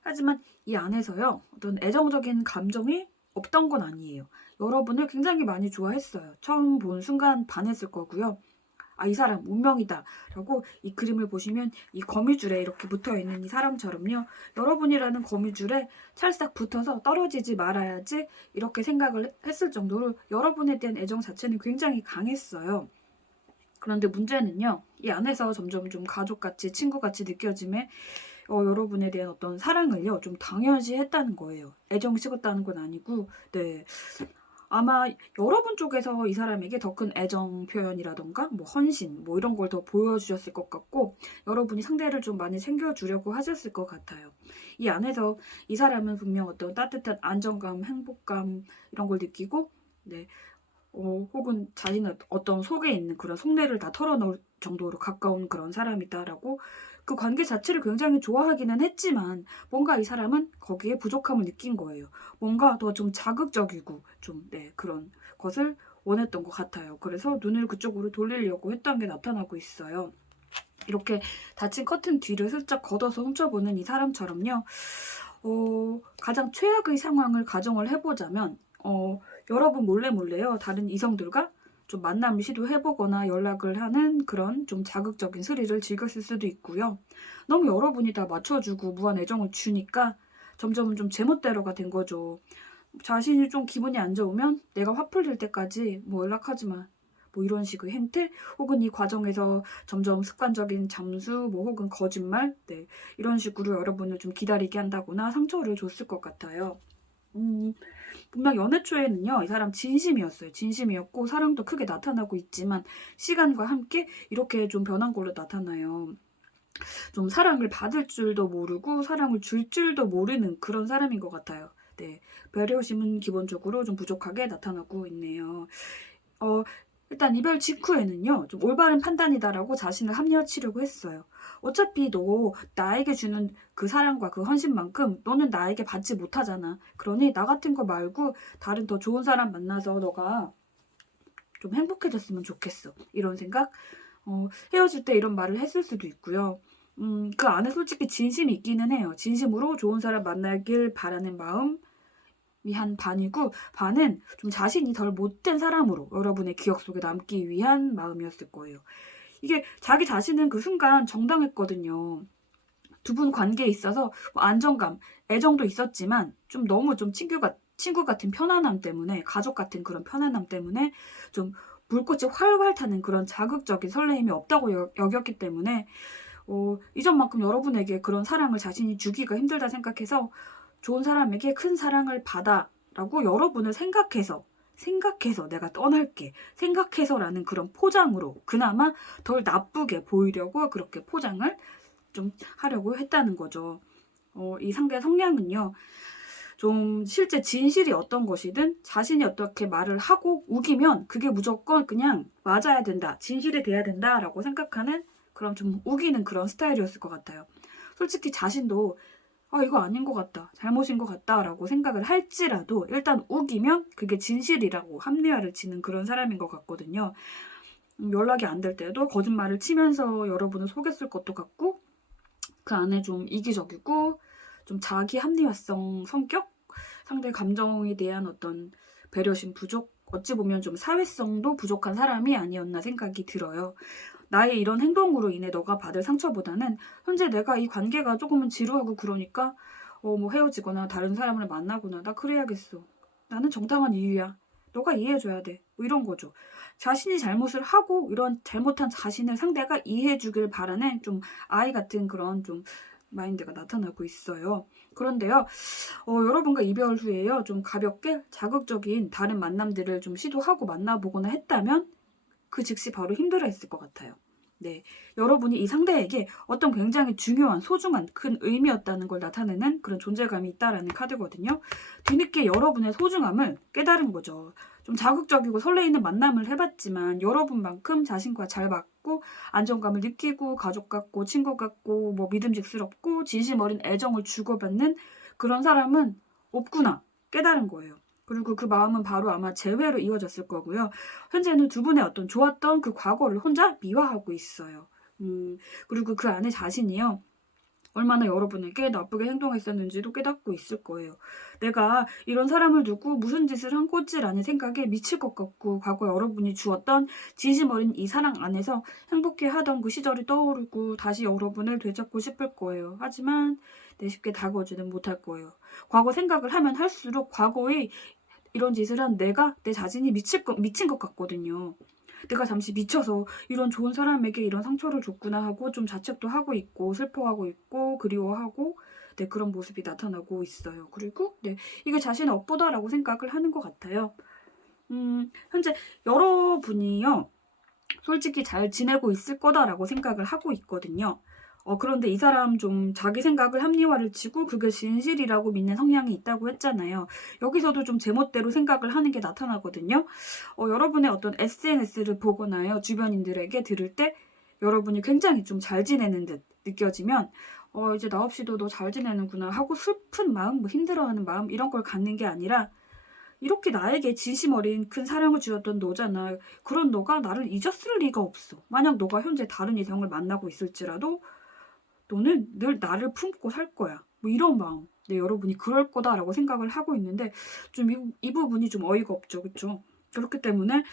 하지만 이 안에서요. 어떤 애정적인 감정이 없던 건 아니에요. 여러분을 굉장히 많이 좋아했어요. 처음 본 순간 반했을 거고요. 아, 이 사람 운명이다 라고 이 그림을 보시면 이 거미줄에 이렇게 붙어있는 이 사람처럼요. 여러분이라는 거미줄에 찰싹 붙어서 떨어지지 말아야지 이렇게 생각을 했을 정도로 여러분에 대한 애정 자체는 굉장히 강했어요. 그런데 문제는요. 이 안에서 점점 좀 가족같이 친구같이 느껴짐에 여러분에 대한 어떤 사랑을요. 좀 당연시 했다는 거예요. 애정 식었다는 건 아니고 네. 아마 여러분 쪽에서 이 사람에게 더 큰 애정 표현이라던가 뭐 헌신 뭐 이런 걸 더 보여주셨을 것 같고 여러분이 상대를 좀 많이 챙겨주려고 하셨을 것 같아요. 이 안에서 이 사람은 분명 어떤 따뜻한 안정감, 행복감 이런 걸 느끼고 네. 혹은 자신의 어떤 속에 있는 그런 속내를 다 털어놓을 정도로 가까운 그런 사람이다라고 그 관계 자체를 굉장히 좋아하기는 했지만 뭔가 이 사람은 거기에 부족함을 느낀 거예요. 뭔가 더 좀 자극적이고 좀 그런 것을 원했던 것 같아요. 그래서 눈을 그쪽으로 돌리려고 했던 게 나타나고 있어요. 이렇게 닫힌 커튼 뒤를 슬쩍 걷어서 훔쳐보는 이 사람처럼요. 가장 최악의 상황을 가정을 해보자면 여러분 몰래요. 다른 이성들과 좀 만남을 시도해보거나 연락을 하는 그런 좀 자극적인 스릴을 즐겼을 수도 있고요. 너무 여러분이 다 맞춰주고 무한 애정을 주니까 점점 좀 제멋대로가 된 거죠. 자신이 좀 기분이 안 좋으면 내가 화 풀릴 때까지 뭐 연락하지 마. 뭐 이런 식의 행태 혹은 이 과정에서 점점 습관적인 잠수 뭐 혹은 거짓말 이런 식으로 여러분을 좀 기다리게 한다거나 상처를 줬을 것 같아요. 분명 연애 초에는요. 이 사람 진심이었어요. 진심이었고 사랑도 크게 나타나고 있지만 시간과 함께 이렇게 좀 변한 걸로 나타나요. 좀 사랑을 받을 줄도 모르고 사랑을 줄 줄도 모르는 그런 사람인 것 같아요. 네, 배려심은 기본적으로 좀 부족하게 나타나고 있네요. 일단 이별 직후에는요. 좀 올바른 판단이다라고 자신을 합리화치려고 했어요. 어차피 너 나에게 주는 그 사랑과 그 헌신만큼 너는 나에게 받지 못하잖아. 그러니 나 같은 거 말고 다른 더 좋은 사람 만나서 너가 좀 행복해졌으면 좋겠어. 이런 생각? 헤어질 때 이런 말을 했을 수도 있고요. 그 안에 솔직히 진심이 있기는 해요. 진심으로 좋은 사람 만나길 바라는 마음 한 반이고 반은 좀 자신이 덜 못된 사람으로 여러분의 기억 속에 남기 위한 마음이었을 거예요. 이게 자기 자신은 그 순간 정당했거든요. 두 분 관계에 있어서 뭐 안정감, 애정도 있었지만 좀 너무 좀 친구 같은 편안함 때문에 가족 같은 그런 편안함 때문에 좀 불꽃이 활활 타는 그런 자극적인 설레임이 없다고 여겼기 때문에 이전만큼 여러분에게 그런 사랑을 자신이 주기가 힘들다 생각해서 좋은 사람에게 큰 사랑을 받아라고 여러분을 생각해서 내가 떠날게 생각해서라는 그런 포장으로 그나마 덜 나쁘게 보이려고 그렇게 포장을 좀 하려고 했다는 거죠. 이 상대의 성향은요. 좀 실제 진실이 어떤 것이든 자신이 어떻게 말을 하고 우기면 그게 무조건 그냥 맞아야 된다, 진실이 돼야 된다라고 생각하는 그런 좀 우기는 그런 스타일이었을 것 같아요. 솔직히 자신도 이거 아닌 것 같다, 잘못인 것 같다라고 생각을 할지라도 일단 우기면 그게 진실이라고 합리화를 치는 그런 사람인 것 같거든요. 연락이 안 될 때도 거짓말을 치면서 여러분을 속였을 것도 같고, 그 안에 좀 이기적이고 좀 자기 합리화성 성격, 상대 감정에 대한 어떤 배려심 부족, 어찌 보면 좀 사회성도 부족한 사람이 아니었나 생각이 들어요. 나의 이런 행동으로 인해 너가 받을 상처보다는 현재 내가 이 관계가 조금은 지루하고 그러니까 뭐 헤어지거나 다른 사람을 만나거나 나 그래야겠어. 나는 정당한 이유야. 너가 이해해줘야 돼. 뭐 이런 거죠. 자신이 잘못을 하고 이런 잘못한 자신을 상대가 이해해주길 바라는 좀 아이 같은 그런 좀 마인드가 나타나고 있어요. 그런데요, 여러분과 이별 후에요, 좀 가볍게 자극적인 다른 만남들을 좀 시도하고 만나보거나 했다면 그 즉시 바로 힘들어했을 것 같아요. 네, 여러분이 이 상대에게 어떤 굉장히 중요한, 소중한, 큰 의미였다는 걸 나타내는 그런 존재감이 있다라는 카드거든요. 뒤늦게 여러분의 소중함을 깨달은 거죠. 좀 자극적이고 설레이는 만남을 해봤지만 여러분만큼 자신과 잘 맞고 안정감을 느끼고 가족 같고 친구 같고 뭐 믿음직스럽고 진심 어린 애정을 주고받는 그런 사람은 없구나 깨달은 거예요. 그리고 그 마음은 바로 아마 재회로 이어졌을 거고요. 현재는 두 분의 어떤 좋았던 그 과거를 혼자 미화하고 있어요. 그리고 그 안에 자신이요, 얼마나 여러분에게 나쁘게 행동했었는지도 깨닫고 있을 거예요. 내가 이런 사람을 두고 무슨 짓을 한 거지라는 생각에 미칠 것 같고, 과거 여러분이 주었던 진심 어린 이 사랑 안에서 행복해하던 그 시절이 떠오르고 다시 여러분을 되찾고 싶을 거예요. 하지만 쉽게 다가오지는 못할 거예요. 과거 생각을 하면 할수록 과거의 이런 짓을 한 내가, 내 자신이 미친 것 같거든요. 내가 잠시 미쳐서 이런 좋은 사람에게 이런 상처를 줬구나 하고 좀 자책도 하고 있고 슬퍼하고 있고 그리워하고 그런 모습이 나타나고 있어요. 그리고 이게 자신의 업보다라고 생각을 하는 것 같아요. 현재 여러분이요, 솔직히 잘 지내고 있을 거다라고 생각을 하고 있거든요. 그런데 이 사람 좀 자기 생각을 합리화를 치고 그게 진실이라고 믿는 성향이 있다고 했잖아요. 여기서도 좀 제멋대로 생각을 하는 게 나타나거든요. 여러분의 어떤 SNS를 보거나요, 주변인들에게 들을 때 여러분이 굉장히 좀 잘 지내는 듯 느껴지면 이제 나 없이도 너 잘 지내는구나 하고 슬픈 마음, 뭐 힘들어하는 마음 이런 걸 갖는 게 아니라, 이렇게 나에게 진심 어린 큰 사랑을 주었던 너잖아. 그런 너가 나를 잊었을 리가 없어. 만약 너가 현재 다른 이성을 만나고 있을지라도 너는 늘 나를 품고 살 거야. 뭐 이런 마음. 여러분이 그럴 거다라고 생각을 하고 있는데 좀 이 부분이 좀 어이가 없죠. 그렇죠? 그렇기 때문에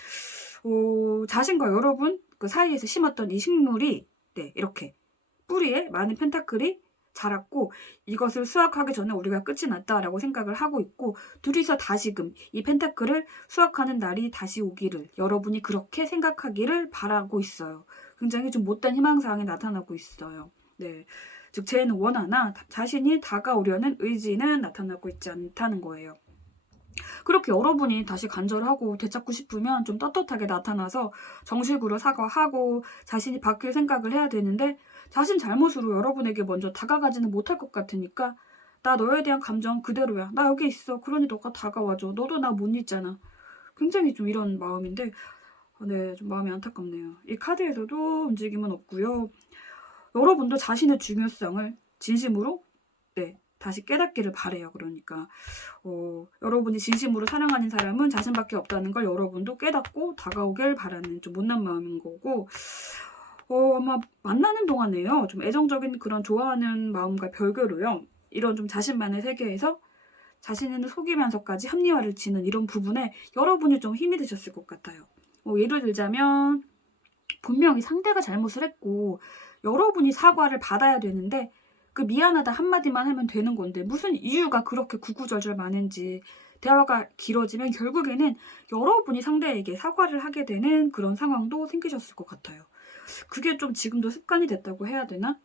자신과 여러분 그 사이에서 심었던 이 식물이 이렇게 뿌리에 많은 펜타클이 자랐고, 이것을 수확하기 전에 우리가 끝이 났다라고 생각을 하고 있고, 둘이서 다시금 이 펜타클을 수확하는 날이 다시 오기를 여러분이 그렇게 생각하기를 바라고 있어요. 굉장히 좀 못된 희망사항이 나타나고 있어요. 즉 쟤는 원하나 자신이 다가오려는 의지는 나타나고 있지 않다는 거예요. 그렇게 여러분이 다시 간절하고 되찾고 싶으면 좀 떳떳하게 나타나서 정식으로 사과하고 자신이 바뀔 생각을 해야 되는데, 자신 잘못으로 여러분에게 먼저 다가가지는 못할 것 같으니까 나 너에 대한 감정 그대로야. 나 여기 있어. 그러니 너가 다가와줘. 너도 나 못 잊잖아. 굉장히 좀 이런 마음인데 좀 마음이 안타깝네요. 이 카드에서도 움직임은 없고요. 여러분도 자신의 중요성을 진심으로 다시 깨닫기를 바래요. 그러니까 여러분이 진심으로 사랑하는 사람은 자신밖에 없다는 걸 여러분도 깨닫고 다가오길 바라는 좀 못난 마음인 거고, 아마 만나는 동안에요, 좀 애정적인 그런 좋아하는 마음과 별개로요, 이런 좀 자신만의 세계에서 자신을 속이면서까지 합리화를 치는 이런 부분에 여러분이 좀 힘이 드셨을 것 같아요. 예를 들자면 분명히 상대가 잘못을 했고 여러분이 사과를 받아야 되는데 그 미안하다 한마디만 하면 되는 건데 무슨 이유가 그렇게 구구절절 많은지, 대화가 길어지면 결국에는 여러분이 상대에게 사과를 하게 되는 그런 상황도 생기셨을 것 같아요. 그게 좀 지금도 습관이 됐다고 해야 되나?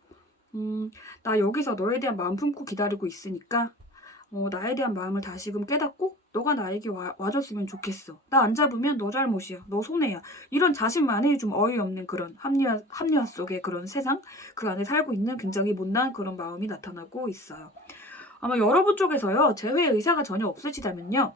나 여기서 너에 대한 마음 품고 기다리고 있으니까 나에 대한 마음을 다시금 깨닫고 너가 나에게 와줬으면 좋겠어. 나 안 잡으면 너 잘못이야. 너 손해야. 이런 자신만의 좀 어이없는 그런 합리화 속의 그런 세상, 그 안에 살고 있는 굉장히 못난 그런 마음이 나타나고 있어요. 아마 여러분 쪽에서요, 재회 의사가 전혀 없으시다면요,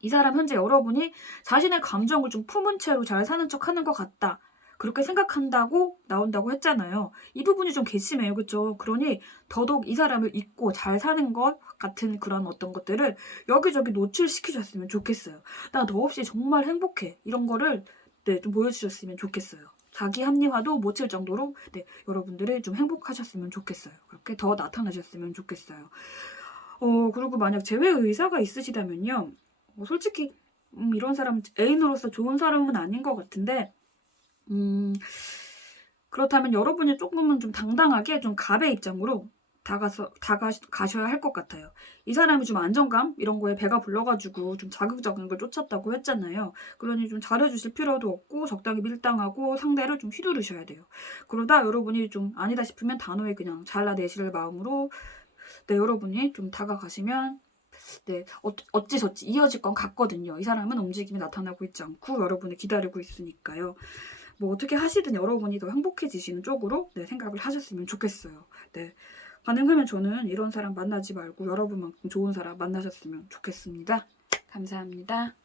이 사람 현재 여러분이 자신의 감정을 좀 품은 채로 잘 사는 척 하는 것 같다, 그렇게 생각한다고 나온다고 했잖아요. 이 부분이 좀 괘씸해요. 그쵸? 그러니 더더욱 이 사람을 잊고 잘 사는 것 같은 그런 어떤 것들을 여기저기 노출시키셨으면 좋겠어요. 나 너 없이 정말 행복해, 이런 거를 네, 좀 보여주셨으면 좋겠어요. 자기 합리화도 못 칠 정도로 네, 여러분들이 좀 행복하셨으면 좋겠어요. 그렇게 더 나타나셨으면 좋겠어요. 그리고 만약 재회 의사가 있으시다면요, 솔직히 이런 사람 애인으로서 좋은 사람은 아닌 것 같은데, 그렇다면 여러분이 조금은 좀 당당하게 좀 갑의 입장으로 가셔야 할 것 같아요. 이 사람이 좀 안정감 이런 거에 배가 불러가지고 좀 자극적인 걸 쫓았다고 했잖아요. 그러니 좀 잘해주실 필요도 없고 적당히 밀당하고 상대를 좀 휘두르셔야 돼요. 그러다 여러분이 좀 아니다 싶으면 단호히 그냥 잘라내실 마음으로 네, 여러분이 좀 다가가시면 네, 어찌저찌 이어질 건 같거든요. 이 사람은 움직임이 나타나고 있지 않고 여러분을 기다리고 있으니까요. 뭐 어떻게 하시든 여러분이 더 행복해지시는 쪽으로 네, 생각을 하셨으면 좋겠어요. 네, 가능하면 저는 이런 사람 만나지 말고 여러분만큼 좋은 사람 만나셨으면 좋겠습니다. 감사합니다.